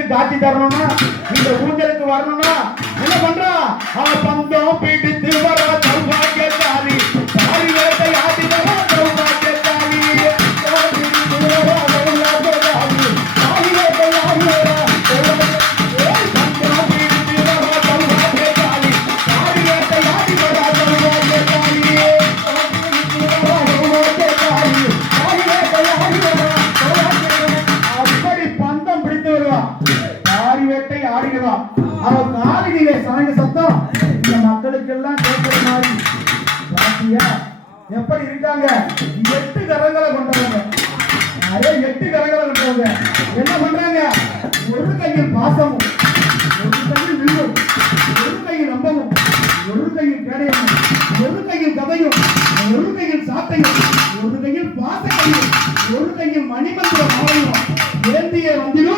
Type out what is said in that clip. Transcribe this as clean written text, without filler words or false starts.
மக்களுக்கு காட்சி தரணும்னா இந்த ஊஞ்சலுக்கு வரணும்னா என்ன பண்றா பந்தம் பிடித்து வர சௌபாகியசாலி சாரி வேட்டை ஆடி வர சௌபாகியசாலி அவன் காலிலே சாய்ந்த சத்தம் இந்த மக்களுக்கு எல்லாம் கேட்கிற மாதிரி பாத்தியா எப்படி இருக்காங்க 8 கரங்களை கொண்டவங்க அதே 8 கரங்களை கொண்டவங்க என்ன பண்றாங்க ஒரு கையில் பாசமும் ஒரு கையில் வில்லும் ஒரு கையில் நம்பமும் ஒரு கையில் கேடயமும் ஒரு கையில் கதையும் ஒரு கையில் சாட்டையும் ஒரு கையில் பாச கையும் ஒரு கையில் மணிமந்திர மாலையும் ஏந்திய வந்திலும்